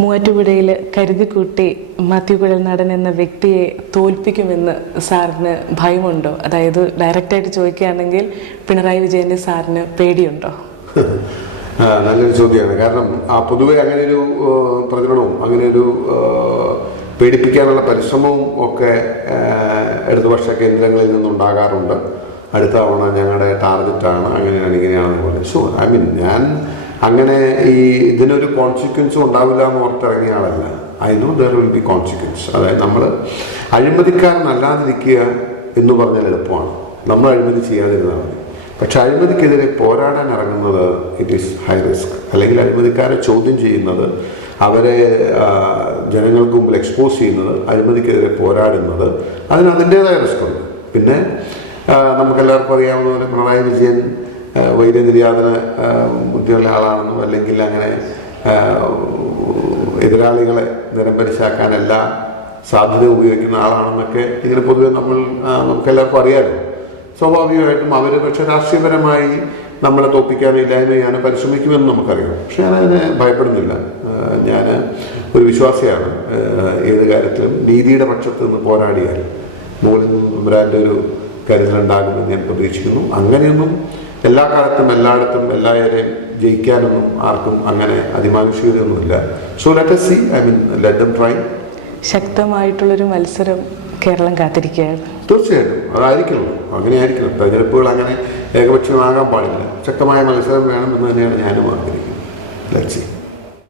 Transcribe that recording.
മൂവാറ്റുപുഴയിൽ കരുതിക്കൂട്ടി മാത്യു കുഴൽനാടൻ എന്ന വ്യക്തിയെ തോൽപ്പിക്കുമെന്ന് സാറിന് ഭയമുണ്ടോ? അതായത് ഡയറക്റ്റായിട്ട് ചോദിക്കുകയാണെങ്കിൽ പിണറായി വിജയനെ സാറിന് പേടിയുണ്ടോ? നല്ലൊരു ചോദ്യമാണ്. കാരണം പൊതുവെ അങ്ങനെയൊരു പ്രചരണവും അങ്ങനെയൊരു പേടിപ്പിക്കാനുള്ള പരിശ്രമവും ഒക്കെ ഇടതുപക്ഷ കേന്ദ്രങ്ങളിൽ നിന്നുണ്ടാകാറുണ്ട്. അടുത്ത തവണ ഞങ്ങളുടെ ടാർഗറ്റാണ്, അങ്ങനെയാണ് ഇങ്ങനെയാണെന്ന് പോലെ. സോ ഞാൻ അങ്ങനെ ഇതിനൊരു കോൺസിക്വൻസും ഉണ്ടാവില്ല എന്ന് ഓർത്തിറങ്ങിയ ആളല്ല. I know there will be consequence. അതായത് നമ്മൾ അഴിമതിക്കാരനല്ലാതിരിക്കുക എന്ന് പറഞ്ഞാൽ എളുപ്പമാണ്, നമ്മൾ അഴിമതി ചെയ്യാതിരുന്നാൽ മതി. പക്ഷെ അഴിമതിക്കെതിരെ പോരാടാൻ ഇറങ്ങുന്നത് ഇറ്റ് ഈസ് ഹൈ റിസ്ക്. അല്ലെങ്കിൽ അഴിമതിക്കാരെ ചോദ്യം ചെയ്യുന്നത്, അവരെ ജനങ്ങൾക്ക് മുമ്പിൽ എക്സ്പോസ് ചെയ്യുന്നത്, അഴിമതിക്കെതിരെ പോരാടുന്നത്, അതിൻ്റേതായ റിസ്ക് ഉണ്ട്. പിന്നെ നമുക്കെല്ലാവർക്കും അറിയാവുന്ന പോലെ പിണറായി വിജയൻ വൈര്യനിര്യാതന ബുദ്ധിയുള്ള ആളാണെന്നും അല്ലെങ്കിൽ അങ്ങനെ എതിരാളികളെ നിരംപരിശാക്കാൻ എല്ലാ സാധ്യത ഉപയോഗിക്കുന്ന ആളാണെന്നൊക്കെ ഇങ്ങനെ പൊതുവെ നമുക്കെല്ലാവർക്കും അറിയാമല്ലോ. സ്വാഭാവികമായിട്ടും അവർ പക്ഷേ രാഷ്ട്രീയപരമായി നമ്മളെ തോൽപ്പിക്കാനോ ഇല്ലായ്മ ചെയ്യാനോ പരിശ്രമിക്കുമെന്ന് നമുക്കറിയാം. പക്ഷെ ഞാനതിനെ ഭയപ്പെടുന്നില്ല. ഞാൻ ഒരു വിശ്വാസിയാണ്. ഏത് കാര്യത്തിലും നീതിയുടെ പക്ഷത്ത് നിന്ന് പോരാടിയാൽ മുകളിൽ നിന്നും ബ്രാൻഡ് ഒരു കരുതലുണ്ടാകുമെന്ന് ഞാൻ പ്രതീക്ഷിക്കുന്നു. അങ്ങനെയൊന്നും എല്ലാ കാലത്തും എല്ലായിടത്തും എല്ലാവരെയും ജയിക്കാനൊന്നും ആർക്കും അങ്ങനെ അതിമാനുഷികതയൊന്നുമില്ല. So let us see, let them try. ശക്തമായിട്ടുള്ളൊരു മത്സരം കേരളം കാത്തിരിക്കുകയാണ്. തീർച്ചയായിട്ടും അതായിരിക്കണം, അങ്ങനെ ആയിരിക്കണം. തെരഞ്ഞെടുപ്പുകൾ അങ്ങനെ ഏകപക്ഷീയമാകാൻ പാടില്ല. ശക്തമായ മത്സരം വേണമെന്ന് തന്നെയാണ് ഞാനും ആഗ്രഹിക്കുന്നത്. Let's see.